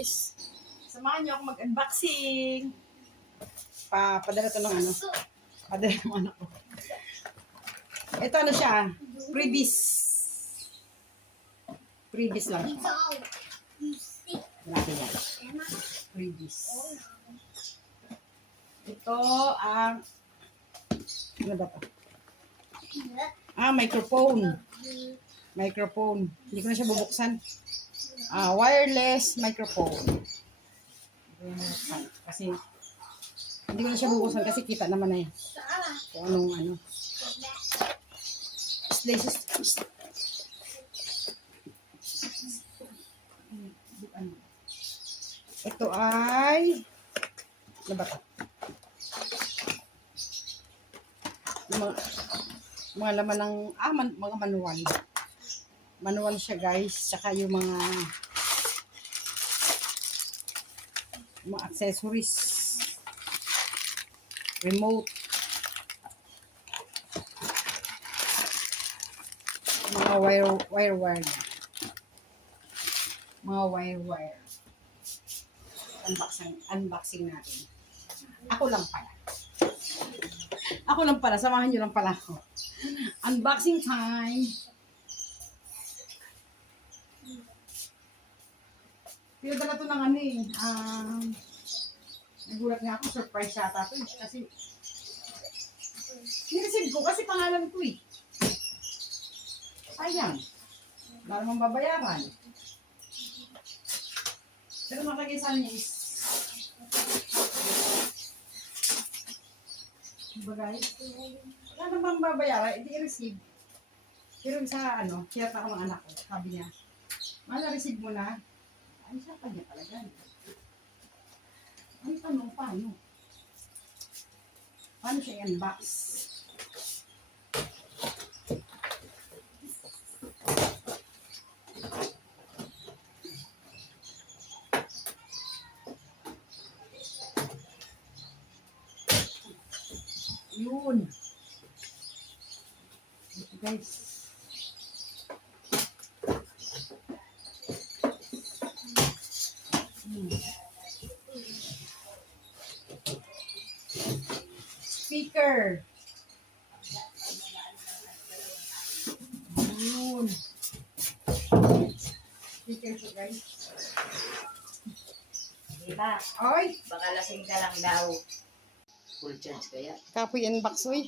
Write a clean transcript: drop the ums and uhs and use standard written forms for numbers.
guys. Samahan niyo ako mag-unboxing. Padala to ng ano. Padala ng anak ko. Ito ano siya? Freebies. Freebies lang siya. Malaki yan. Freebies. Ito ang ano ba to? Microphone. Microphone. Hindi ko na siya bubuksan. Wireless microphone. Kasi hindi ko na siya bubuksan kasi kita naman na yan. Kung anong ano. Ito ay ano ba ito? Mga laman ng mga manual. Manual siya guys, saka yung mga accessories, remote, mga wire, mga wire. Unboxing natin. Ako lang pala, samahan nyo lang pala ako. Unboxing time. Pinadala to ng ano eh. Nagulat nga ako, surprise yata to eh. Kasi, nireceive ko kasi pangalan ko eh. Sayang. Wala namang babayaran. Pero makagay sa niya is, bagay, wala namang babayaran, hindi i-receive. Pero sa ano, share ako ng anak ko, sabi niya, na-receive mo na? Ano siya kanya talaga? Ano tanong, paano? Paano siya i-unbox? Yun. Ito guys. Speaker. Yun. Speaker siya guys. Diba? Oy! Baka lasing ka lang daw. Full charge kaya? Kapoy unbox oy.